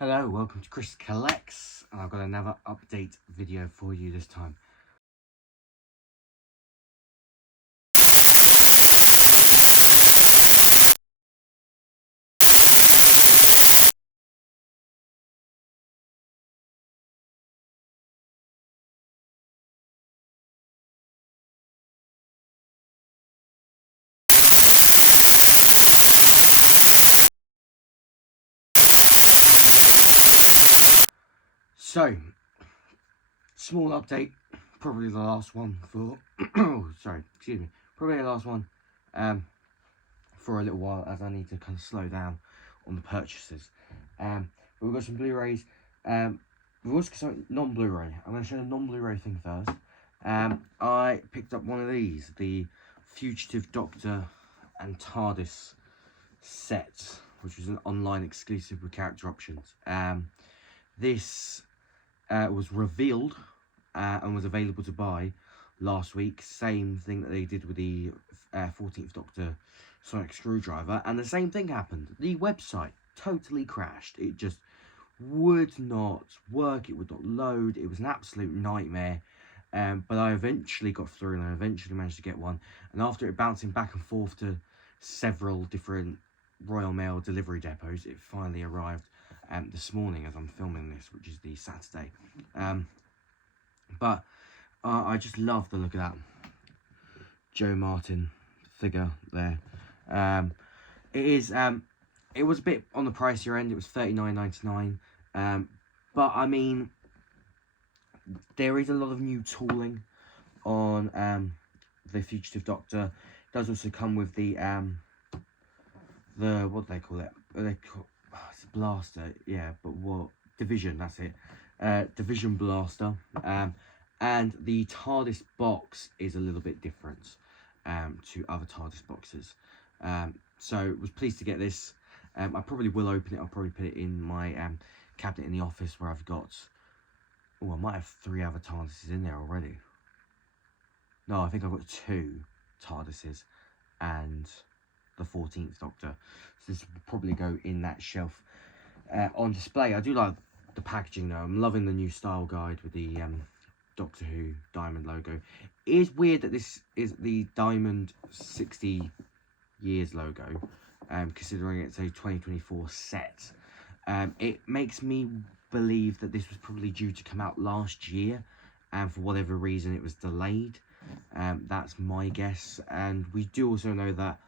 Hello, welcome to Chris Collects, and I've got another update video for you this time. So, small update, probably the last one for, probably the last one for a little while, as I need to kind of slow down on the purchases. But we've got some Blu-rays, we've also got some non-Blu-ray. I'm going to show the non-Blu-ray thing first. I picked up one of these, the Fugitive Doctor and TARDIS set, which was an online exclusive with character options. This was revealed and was available to buy last week. Same thing that they did with the 14th Doctor Sonic Screwdriver, and the same thing happened. The website totally crashed. It just would not work. It would not load. It was an absolute nightmare. But I eventually got through, and I eventually managed to get one. And after it bouncing back and forth to several different Royal Mail delivery depots, it finally arrived this morning as I'm filming this, which is the Saturday. But I just love the look of that Jo Martin figure there. It was a bit on the pricier end. It was $39.99. But I mean, there is a lot of new tooling on the Fugitive Doctor. It does also come with the what do they call it? It's a blaster, yeah, but what? Division, that's it. Division blaster. And the TARDIS box is a little bit different to other TARDIS boxes. So was pleased to get this. I probably will open it. I'll probably put it in my cabinet in the office where I've got... Oh, I might have 3 other TARDISes in there already. No, I think I've got 2 TARDISes and the 14th Doctor. So this will probably go in that shelf on display. I do like the packaging though. I'm loving the new style guide with the Doctor Who diamond logo. It is weird that this is the diamond 60 years logo, considering it's a 2024 set. It makes me believe that this was probably due to come out last year, and for whatever reason it was delayed. That's my guess. And we do also know that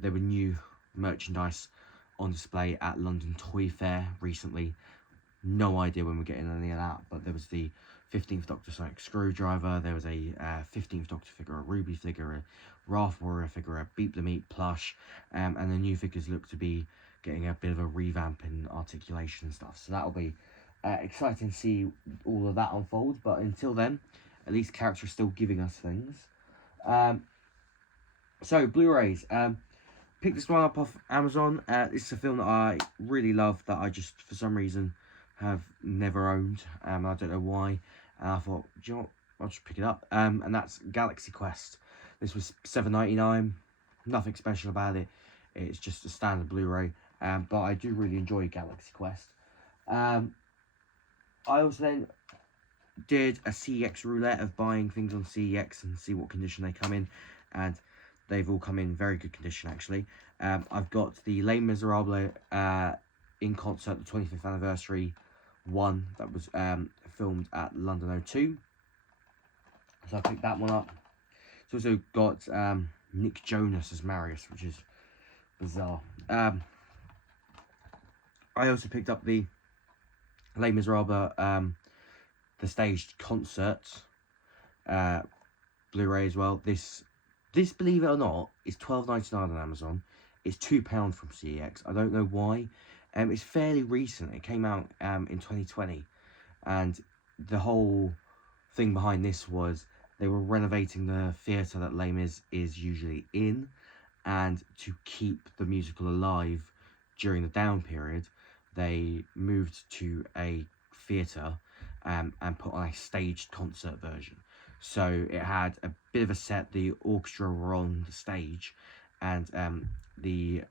there were new merchandise on display at London Toy Fair recently. No idea when we're getting any of that, but there was the 15th Doctor Sonic Screwdriver, there was a 15th Doctor figure, a Ruby figure, a Wrath Warrior figure, a Beep the Meat plush, and the new figures look to be getting a bit of a revamp in articulation and stuff. So that'll be exciting to see all of that unfold. But until then, at least character is still giving us things. So Blu-rays. Picked this one up off Amazon. This is a film that I really love that I just for some reason have never owned. I don't know why. And I thought, do you know what? I'll just pick it up. And that's Galaxy Quest. This was $7.99. Nothing special about it. It's just a standard Blu-ray. But I do really enjoy Galaxy Quest. I also then did a CEX roulette of buying things on CEX and see what condition they come in. And they've all come in very good condition, actually. I've got the Les Miserables in concert, the 25th anniversary one that was filmed at London O2. So I picked that one up. It's also got Nick Jonas as Marius, which is bizarre. I also picked up the Les Miserables, the staged concert Blu-ray as well. This, believe it or not, is $12.99 on Amazon. It's £2 from CEX. I don't know why. It's fairly recent. It came out in 2020, and the whole thing behind this was they were renovating the theatre that Les Mis is usually in, and to keep the musical alive during the down period, they moved to a theatre and put on a staged concert version. So it had a bit of a set. The orchestra were on the stage, and the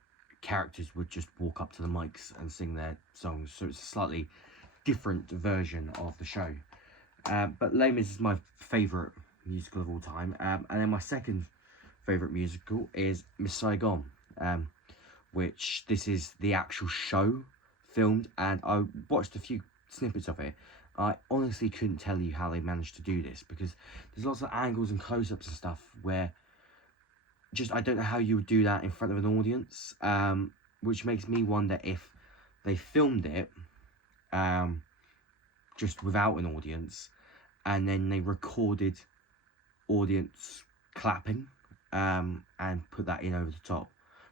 characters would just walk up to the mics and sing their songs. So it's a slightly different version of the show. But Les Mis is my favourite musical of all time. And then my second favourite musical is Miss Saigon, which this is the actual show filmed, and I watched a few snippets of it. I honestly couldn't tell you how they managed to do this, because there's lots of angles and close-ups and stuff where just I don't know how you would do that in front of an audience, which makes me wonder if they filmed it just without an audience, and then they recorded audience clapping and put that in over the top.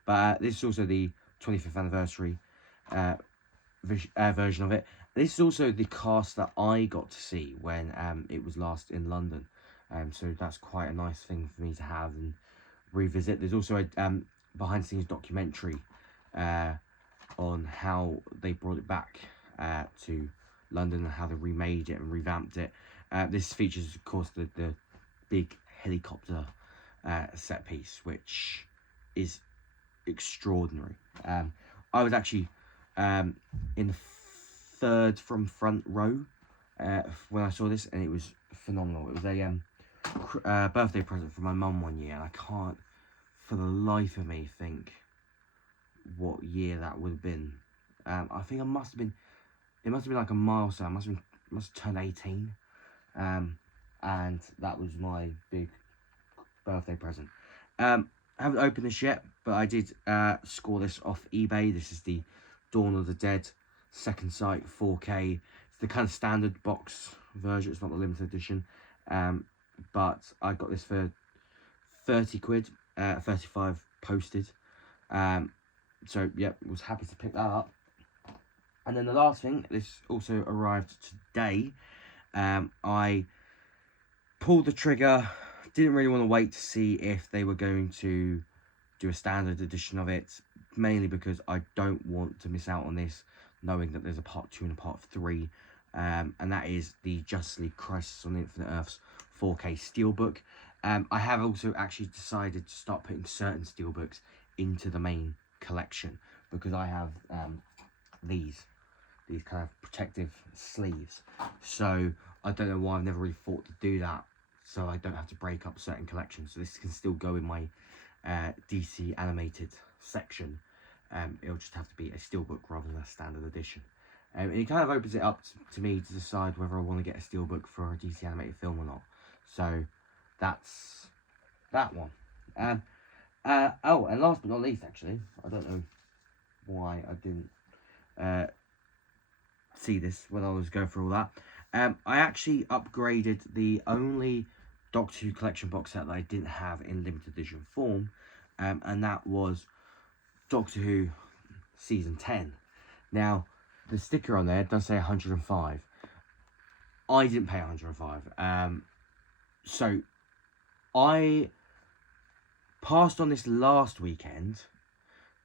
But this is also the 25th anniversary version of it. This is also the cast that I got to see when it was last in London. So that's quite a nice thing for me to have and revisit. There's also a behind the scenes documentary on how they brought it back to London and how they remade it and revamped it. This features, of course, the big helicopter set piece, which is extraordinary. I was actually in the third from front row when I saw this, and it was phenomenal. It was a birthday present for my mum one year, and I can't for the life of me think what year that would have been. I think it must have been like a milestone. I must have turned 18, and that was my big birthday present. I haven't opened this yet, but I did score this off eBay. This is the Dawn of the Dead Second Sight 4K. It's the kind of standard box version. It's not the limited edition, but I got this for 30 quid, 35 posted. So yeah, was happy to pick that up. And then the last thing, this also arrived today. I pulled the trigger. Didn't really want to wait to see if they were going to do a standard edition of it, mainly because I don't want to miss out on this, knowing that there's a part 2 and a part 3, and that is the Justice League Crisis on Infinite Earths 4K Steelbook. I have also actually decided to start putting certain Steelbooks into the main collection, because I have these kind of protective sleeves. So I don't know why I've never really thought to do that, so I don't have to break up certain collections. So this can still go in my DC animated section. It'll just have to be a steelbook rather than a standard edition. And it kind of opens it up to me to decide whether I want to get a steelbook for a DC animated film or not. So that's that one. Oh, and last but not least, actually, I don't know why I didn't see this when I was going through all that. I actually upgraded the only Doctor Who collection box set that I didn't have in limited edition form, and that was Doctor Who Season 10. Now, the sticker on there does say 105. I didn't pay 105. So, I passed on this last weekend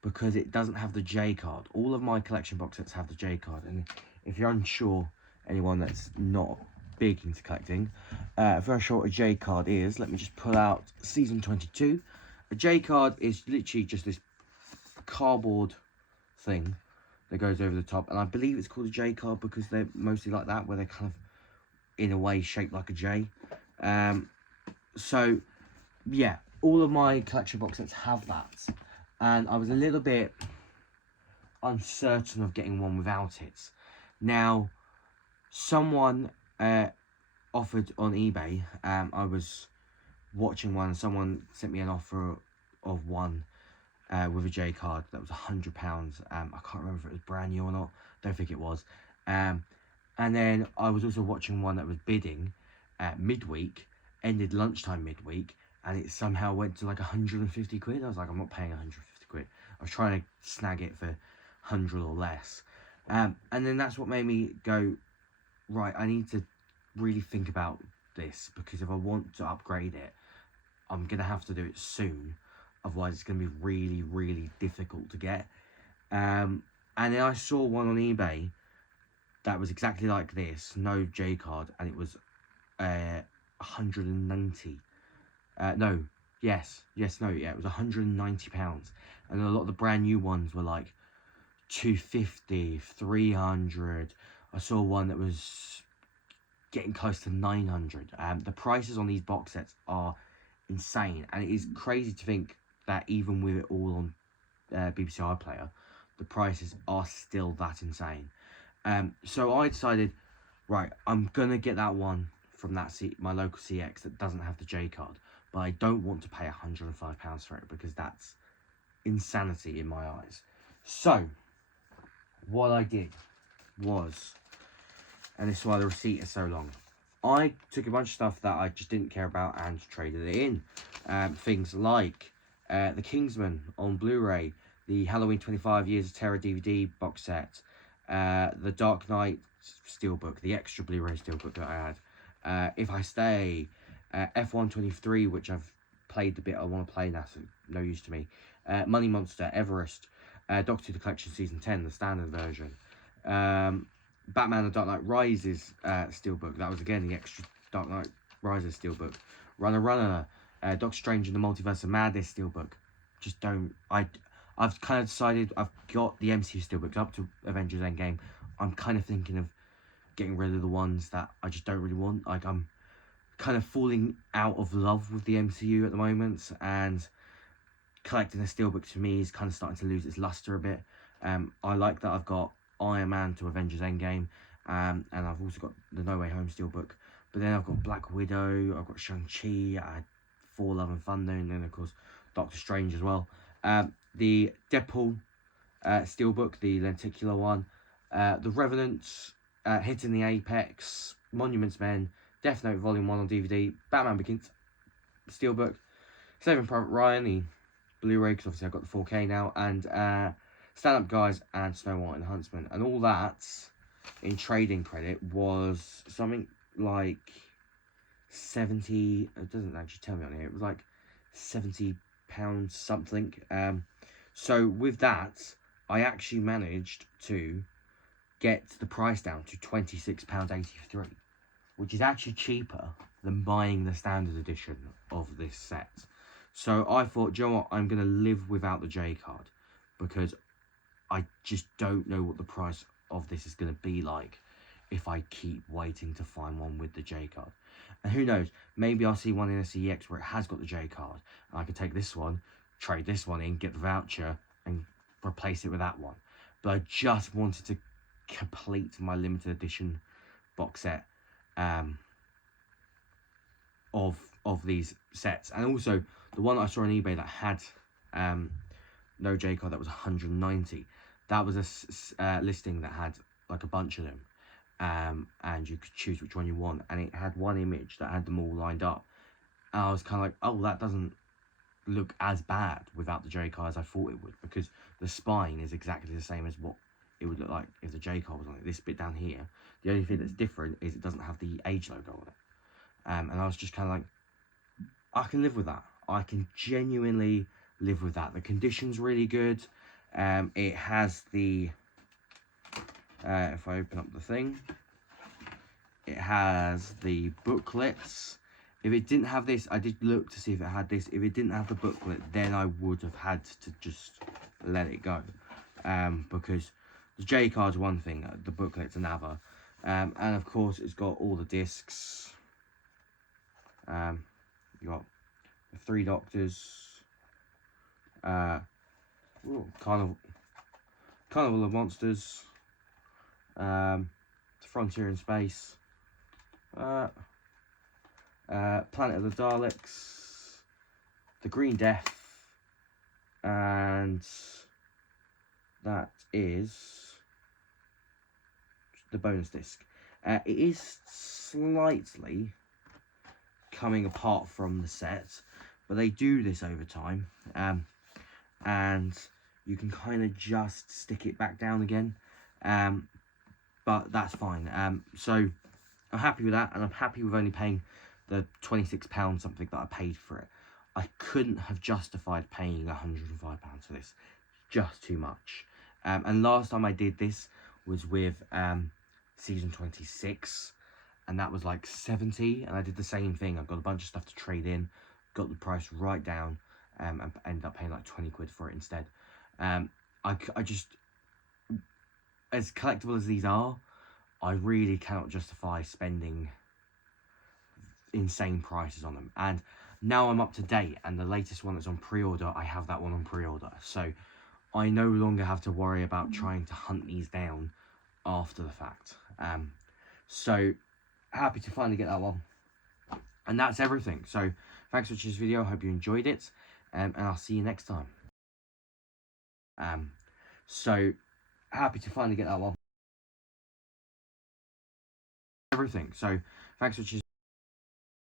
because it doesn't have the J card. All of my collection box sets have the J card, and if you're unsure, anyone that's not big into collecting, if you're unsure what a J card is, let me just pull out Season 22. A J card is literally just this cardboard thing that goes over the top, and I believe it's called a J card because they're mostly like that, where they're kind of in a way shaped like a J. So yeah, all of my collection box sets have that, and I was a little bit uncertain of getting one without it. Now, someone offered on eBay. I was watching one, and someone sent me an offer of one with a J card that was £100. I can't remember if it was brand new or not. Don't think it was. And then I was also watching one that was bidding midweek, ended lunchtime midweek, and it somehow went to like 150 quid. I was like, I'm not paying 150 quid. I was trying to snag it for 100 or less. And then that's what made me go, right, I need to really think about this, because if I want to upgrade it, I'm going to have to do it soon. Otherwise, it's going to be really, really difficult to get. And then I saw one on eBay that was exactly like this, no J card, and it was 190. No, Yes, no, yeah, it was £190, and a lot of the brand new ones were like 250, 300. I saw one that was getting close to 900. The prices on these box sets are insane, and it is crazy to think that even with it all on BBC iPlayer, the prices are still that insane. So I decided, right, I'm gonna get that one from my local CX that doesn't have the J card, but I don't want to pay £105 for it because that's insanity in my eyes. So what I did was, and this is why the receipt is so long, I took a bunch of stuff that I just didn't care about and traded it in. Things like the Kingsman on Blu-ray, the Halloween 25 Years of Terror DVD box set, the Dark Knight steelbook, the extra Blu-ray steelbook that I had, If I Stay, F123, which I've played the bit I want to play now, so no use to me, Money Monster, Everest, Doctor Who The Collection Season 10, the standard version, Batman The Dark Knight Rises steelbook. That was again the extra Dark Knight Rises steelbook. Runner, Doctor Strange in the Multiverse of Madness steelbook. Just don't. I've kind of decided I've got the MCU steelbooks up to Avengers Endgame. I'm kind of thinking of getting rid of the ones that I just don't really want. Like, I'm kind of falling out of love with the MCU at the moment, and collecting a steelbook to me is kind of starting to lose its luster a bit. I like that I've got Iron Man to Avengers Endgame, and I've also got the No Way Home steelbook. But then I've got Black Widow, I've got Shang-Chi, I had Thor Love and Thunder, and then of course Doctor Strange as well. The Deadpool steelbook, the lenticular one, The Revenant, Hitting the Apex, Monuments Men, Death Note Volume 1 on DVD, Batman Begins steelbook, Saving Private Ryan, the Blu-ray, because obviously I've got the 4K now, and Stand Up Guys and Snow White and the Huntsman. And all that in trading credit was something like 70, it doesn't actually tell me on here, it was like £70 something. So with that, I actually managed to get the price down to £26.83, which is actually cheaper than buying the standard edition of this set. So I thought, do you know what, I'm going to live without the J card, because I just don't know what the price of this is going to be like if I keep waiting to find one with the J card. And who knows, maybe I'll see one in a CEX where it has got the J card, and I can take this one, trade this one in, get the voucher, and replace it with that one. But I just wanted to complete my limited edition box set of these sets. And also the one that I saw on eBay that had no J card, that was 190. That was a listing that had like a bunch of them, and you could choose which one you want, and it had one image that had them all lined up, and I was kind of like, oh, that doesn't look as bad without the J card as I thought it would, because the spine is exactly the same as what it would look like if the J card was on it. This bit down here, the only thing that's different is it doesn't have the age logo on it, and I was just kind of like, I can live with that. I can genuinely live with that. The condition's really good. It has the, if I open up the thing, it has the booklets. If it didn't have this, I did look to see if it had this. If it didn't have the booklet, then I would have had to just let it go. Because the J card's one thing, the booklet's another. And of course, it's got all the discs. You got the Three Doctors, Carnival of Monsters, Frontier in Space, Planet of the Daleks, The Green Death, and that is the bonus disc. It is slightly coming apart from the set, but they do this over time, and you can kind of just stick it back down again, but that's fine. So I'm happy with that, and I'm happy with only paying the £26 something that I paid for it. I couldn't have justified paying £105 for this, just too much. And last time I did this was with season 26, and that was like 70, and I did the same thing. I've got a bunch of stuff to trade in, got the price right down, and ended up paying like 20 quid for it instead. I just, as collectible as these are, I really cannot justify spending insane prices on them. And now I'm up to date, and the latest one that's on pre-order, I have that one on pre-order. So I no longer have to worry about trying to hunt these down after the fact. So happy to finally get that one. And that's everything. So thanks for watching this video. I hope you enjoyed it. And I'll see you next time. So happy to finally get that one. Everything. So thanks for watching.